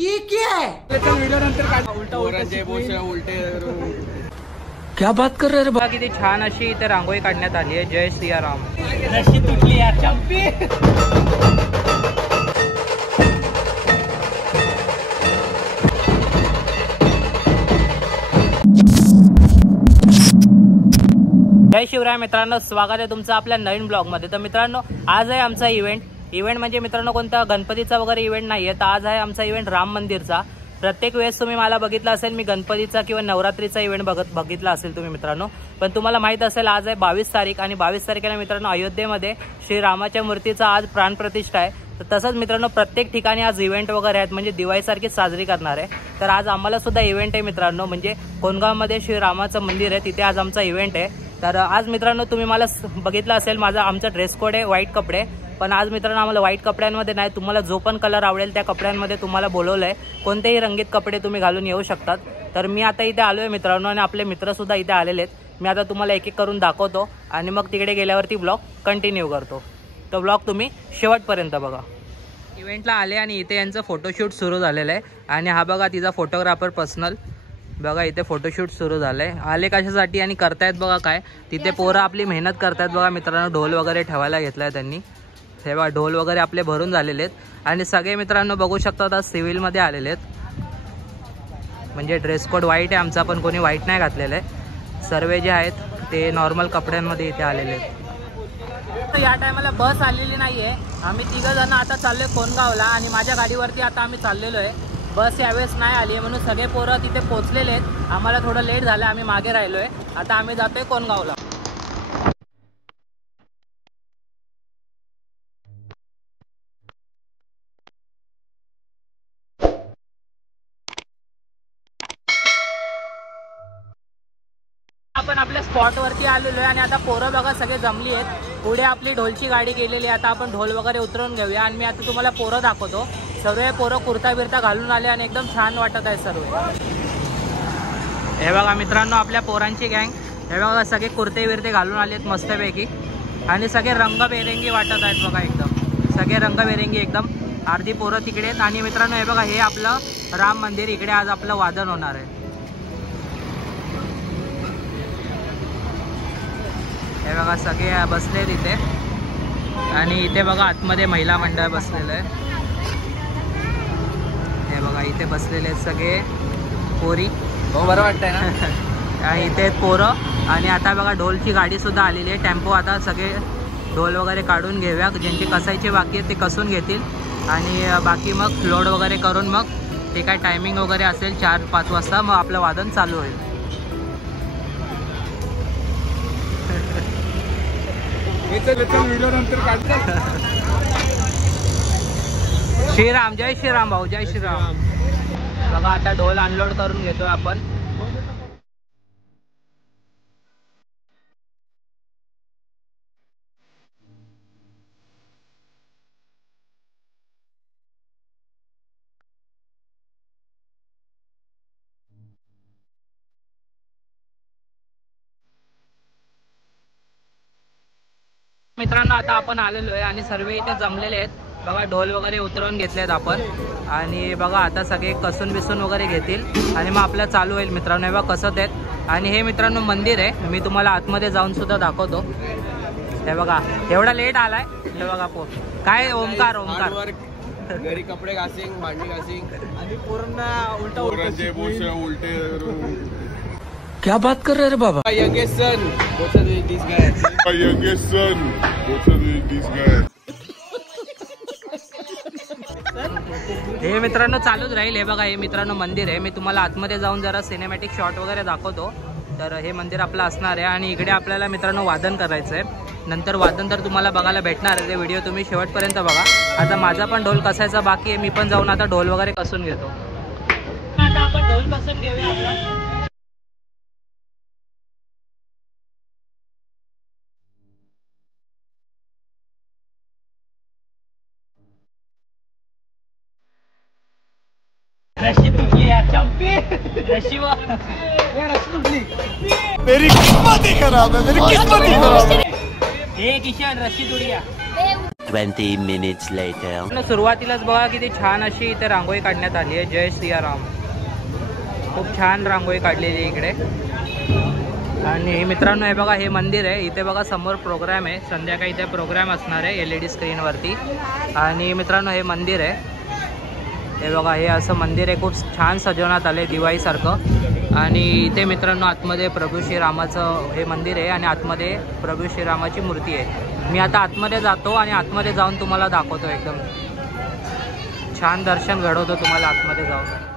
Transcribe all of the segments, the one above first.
ये क्या है? व्हिडिओ नंतर उलटे क्या बात कर रहे रे बा? किती छान अशी इथे रांगोळी काढण्यात आली आहे. जय सियाराम. रशी तुटली यार चंपी. जय शिवराय मित्रांनो, स्वागत आहे तुमचं आपल्या नवीन ब्लॉग मध्ये. तर मित्रांनो, आज आहे आमचा इव्हेंट म्हणजे मित्रांनो कोणता गणपतीचा वगैरे इव्हेंट नाहीये. तर आज आहे आमचा इव्हेंट राम मंदिरचा. प्रत्येक वेळेस तुम्ही मला बघितला असेल मी गणपतीचा किंवा नवरात्रीचा इव्हेंट बघितला असेल तुम्ही मित्रांनो. पण तुम्हाला माहित असेल आज आहे 22 तारीख आणि 22 तारखेला मित्रांनो अयोध्येमध्ये श्रीरामाच्या मूर्तीचा आज प्राणप्रतिष्ठा आहे. तर तसंच मित्रांनो प्रत्येक ठिकाणी आज इव्हेंट वगैरे आहेत म्हणजे दिवाळीसारखी साजरी करणार आहे. तर आज आम्हाला सुद्धा इव्हेंट आहे मित्रांनो, म्हणजे कोणगावमध्ये श्रीरामाचं मंदिर आहे तिथे आज आमचा इव्हेंट आहे. तर आज मित्रांनो तुम्ही मला बघितलं असेल आमचा ड्रेस कोड आहे व्हाईट कपडे. पण आज मित्रांनो आम्हाला व्हाईट कपड्यांमध्ये नाही, तुम्हाला जो पण कलर आवडेल त्या कपड्यांमध्ये तुम्हाला बोलवलंय. कोणतेही रंगीत कपडे तुम्ही घालून येऊ शकतात. तर मी आता इथे आलोय मित्रांनो आणि आपले मित्र सुद्धा इथे आलेले आहेत. मी आता तुम्हाला एक एक करून दाखवतो आणि मग तिकडे गेल्यावरती ब्लॉग कंटिन्यू करतो. तो ब्लॉग तुम्ही शेवटपर्यंत बघा. इव्हेंटला आले आणि इथे यांचं फोटोशूट सुरू झालेलं आहे. आणि हा बघा तिचा फोटोग्राफर पर्सनल. बघा इथे फोटोशूट सुरू झालंय. आले कशासाठी आणि करतायत बघा काय. तिथे पोरं आपली मेहनत करतायत बघा मित्रांनो. ढोल वगैरे ठेवायला घेतलाय त्यांनी. हे बघा ढोल वगैरे आपले भरून झालेले आहेत. आणि सगळे मित्रांनो बघू शकतात आज सिव्हिलमध्ये आलेले आहेत. म्हणजे ड्रेस कोड व्हाईट आहे आमचा, पण कोणी व्हाईट नाही घातलेलं आहे. सर्व जे आहेत ते नॉर्मल कपड्यांमध्ये इथे आलेले आहेत. तर या टायमाला बस आलेली नाहीये. आम्ही 3 जण आता चाललोय कोणगावला आणि माझ्या गाडीवरती आता आम्ही चाललेलो आहे. बस यावेळेस नाही आली आहे म्हणून सगळे पोरं तिथे पोहोचलेले आहेत. आम्हाला थोडं लेट झालं, आम्ही मागे राहिलोय. आता आम्ही जातोय कोणगावला. आपण आपल्या स्पॉट वरती आलेलो आहे आणि आता पोरं बघा सगळे जमली आहेत. पुढे आपली ढोलची गाडी गेलेली आहे. आता आपण ढोल वगैरे उतरवून घेऊया आणि मी आता तुम्हाला पोरं दाखवतो. सर्व पोरं कुर्ता बिर्ता घालून आले आणि एकदम छान वाटत आहे सर्व. हे बघा मित्रांनो आपल्या पोरांची गँग. हे बघा सगळे कुर्ते बिर्ते घालून आले आहेत मस्तपैकी आणि सगळे रंगबेरंगी वाटत आहेत बघा. एकदम सगळे रंगबेरंगी एकदम. अर्धी पोरं तिकडे आहेत. आणि मित्रांनो हे बघा हे आपलं राम मंदिर. इकडे आज आपलं वादन होणार आहे. हे बघा सगळे बसले तिथे आणि इथे बघा आतमध्ये महिला मंडळ बसलेलं आहे. हे बघा इथे बसलेले आहेत सगळे पोरी. हो बरं वाटतंय ना. इथे पोरं आणि आता बघा ढोलची गाडी सुद्धा आलेली आहे. टेम्पो. आता सगळे ढोल वगैरे काढून घेऊया. ज्यांचे कसायचे बाकी आहेत ते कसून घेतील आणि बाकी मग लोड वगैरे करून मग ते काय टायमिंग वगैरे असेल 4-5 वाजता मग आपलं वादन चालू होईल. व्हिडिओ नंतर श्रीराम. जय श्रीराम भाऊ. जय श्रीराम. बघा आता ढोल अनलोड करून घेतोय आपण. मित्रांनो आता आपण आलेलो आहे आणि सर्व इथे जमलेले आहेत. बघा ढोल वगैरे उतरवून घेतले आहेत आपण आणि बघा आता सगळे कसून बिसून वगैरे घेतील आणि मग आपलं चालू होईल मित्रांनो. हे बघा कसत आहेत. आणि हे मित्रांनो मंदिर आहे. मी तुम्हाला आतमध्ये जाऊन सुद्धा दाखवतो. हे बघा एवढा लेट आलाय. हे बघा काय ओमकार. घरी कपडे घासिंग, भांडी घासिंग आणि पूर्ण उलटे. क्या बात कर रहे रे बाबा? Youngest son, what's up with this guy? My youngest son, what's up with this guy? हे मित्रांनो चालूच राहील. हे बघा हे मित्रांनो मंदिर आहे. मी तुम्हाला आतमध्ये जाऊन जरा सिनेमॅटिक शॉट वगैरे दाखवतो. तर हे मंदिर आपलं असणार आहे आणि इकडे आपल्याला मित्रांनो वादन करायचं आहे. नंतर वादन तर तुम्हाला बघायला भेटणार आहे. ते व्हिडिओ तुम्ही शेवटपर्यंत बघा. आता माझा पण ढोल कसायचा बाकी आहे. मी पण जाऊन आता ढोल वगैरे कसून घेतो. आता आपण ढोल कसून घेऊया आपला. रशी तुटली यार चंपी. रशी तुटली. मेरी किस्मत ही खराब है. मेरी किस्मत ही खराब है. हे किशन रशी तुडिया. 20 minutes later. सुरुवातीलाच बघा किती छान अशी इथे रांगोळी काढण्यात आली आहे. जय सियाराम. खूप छान रांगोळी काढलेली आहे इकडे. आणि मित्रांनो हे बघा हे मंदिर आहे. इथे बघा समोर प्रोग्राम आहे. संध्याकाळी इथे प्रोग्राम असणार आहे LED स्क्रीनवरती. आणि मित्रांनो हे मंदिर आहे. हे बघा हे असं मंदिर आहे. खूप छान सजवण्यात आले दिवाळीसारखं. आणि इथे मित्रांनो आतमध्ये प्रभू श्रीरामाचं हे मंदिर आहे. आणि आतमध्ये प्रभू श्रीरामाची मूर्ती आहे. मी आता आतमध्ये जातो आणि आतमध्ये जाऊन तुम्हाला दाखवतो. एकदम छान दर्शन घडवतो तुम्हाला आतमध्ये जाऊन.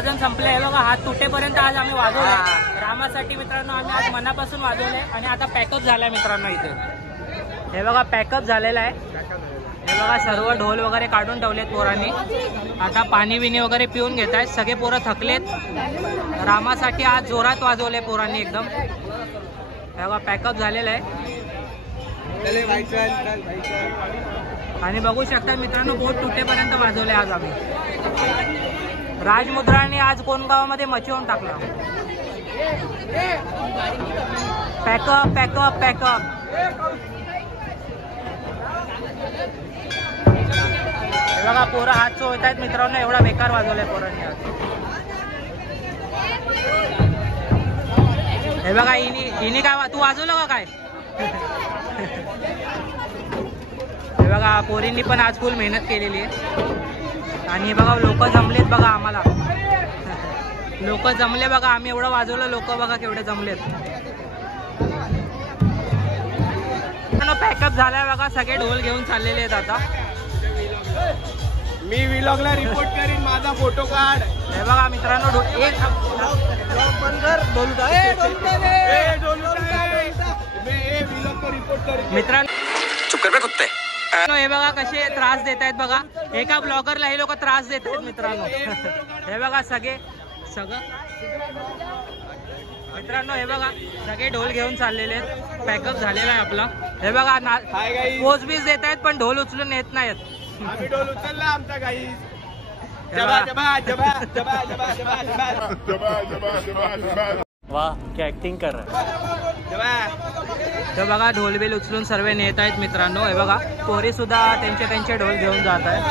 वाजून संपले. हे बघा हात तुटेपर्यंत आज आम्ही वाजवले रामासाठी मित्रांनो. आम्ही आज मनापासून वाजवले आणि आता पॅकअप झालाय मित्रांनो. इथे हे बघा पॅकअप झालेला आहे. हे बघा सर्व ढोल वगैरे काढून ठेवलेत पोरांनी. आता पाणी बिणी वगैरे पिऊन घेत आहेत. सगळे पोरं थकलेत. रामासाठी आज जोरात वाजवले पोरांनी एकदम. हे बघा पॅकअप झालेला आहे आणि बघू शकता मित्रांनो बोट तुटेपर्यंत वाजवले आज आम्ही. राजमुद्राने आज कोण गावामध्ये मचिवून टाकला. Pack up pack up pack up. हे बघा पोरं हात चोळत आहेत मित्रांनो. एवढा बेकार वाजवलाय पोरांनी आज. हे बघा इनी काय तू वाजवलं का काय. हे बघा पोरींनी पण आज फुल मेहनत केलेली आहे. आणि बघा लोक जमलेत बघा आम्हाला. लोक जमले बघा. आम्ही एवढं वाजवलं लोक बघा केवढे जमलेत. पॅकअप झालाय बघा. सगळे ढोल घेऊन चाललेले आहेत आता. मी व्लॉगला रिपोर्ट करीन. माझा फोटो काढ. हे बघा मित्रांनो मित्रांनो हे बघा कसे त्रास देत आहेत बघा. एका ब्लॉगरला हे लोक त्रास देत आहेत मित्रांनो. हे बघा सगळं मित्रांनो. हे बघा सगळे ढोल घेऊन चाललेले आहेत. पॅकअप झालेला आहे आपला. हे बघा पोच बीज देत आहेत पण ढोल उचलून येत नाहीत. आम्ही ढोल उचलला आमचा काही. वाह क्या ऍक्टिंग कर तर बघा ढोल बिल उचलून सर्व नेत आहेत मित्रांनो. हे बघा पोरी सुद्धा त्यांचे ढोल घेऊन जात आहेत.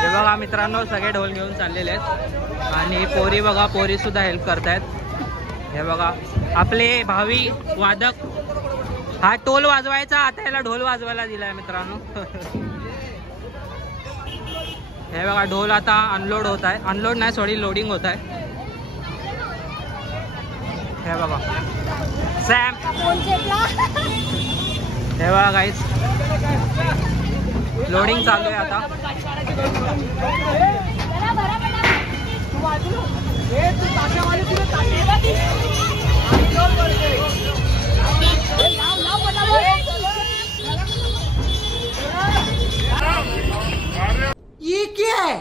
हे बघा मित्रांनो सगळे ढोल घेऊन चाललेले आहेत. आणि पोरी बघा पोरी सुद्धा हेल्प करतायत. हे बघा आपले भावी वादक. हा टोल वाजवायचा आता याला ढोल वाजवायला दिलाय मित्रांनो. हे बघा ढोल आता अनलोड होत आहे. अनलोड नाही सॉरी लोडिंग होत आहे. हे बघा सॅम. हे बघा गाईस लोडिंग चालू आहे आता. ये क्या है.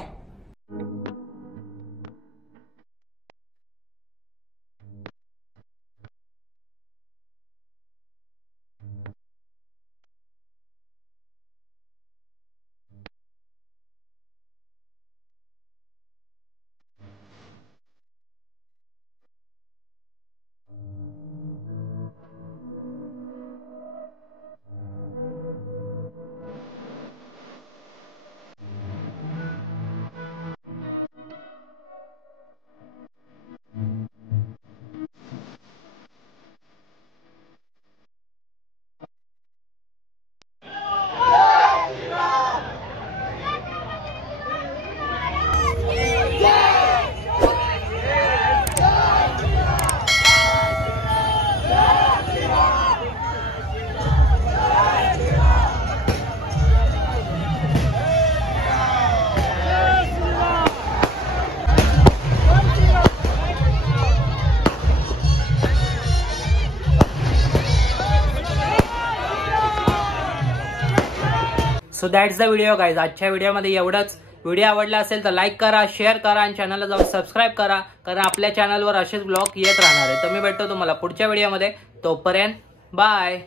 So that's the video guys. आजच्या व्हिडिओमध्ये एवढंच. व्हिडिओ आवडला असेल तर लाईक करा, शेअर करा आणि चॅनलला जाऊन सबस्क्राईब करा. कारण आपल्या चॅनलवर असेच ब्लॉग येत राहणार आहे. तर मी भेटतो तुम्हाला पुढच्या व्हिडिओमध्ये. तोपर्यंत bye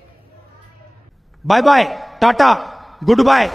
bye bye tata good bye.